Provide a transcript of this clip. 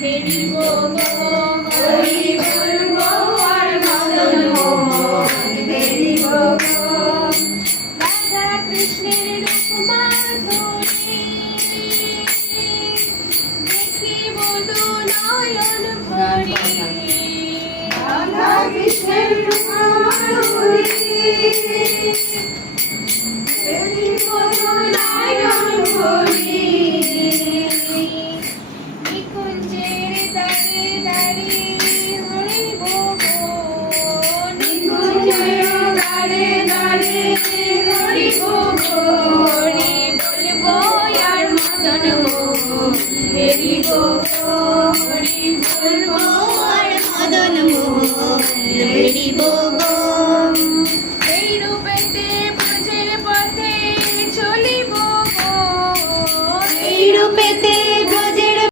হেরি গো হরি বলবো আর মদন মোহন হেরি গো রাধা কৃষ্ণের রূপ মাধুরী দেখি বধু নয়ন ভরি রাধা কৃষ্ণের রূপ মাধুরী দেখি বধু নয়ন ভরি নিকুঞ্জের দাঁড়ে দাঁড়ে হরি বলবো নিকুঞ্জের দাঁড়ে দাঁড়ে হরি বলবো হরি বলবো আর মদন মোহন হেরি গো হরি বলবো আর মদন মোহন হেরি গো।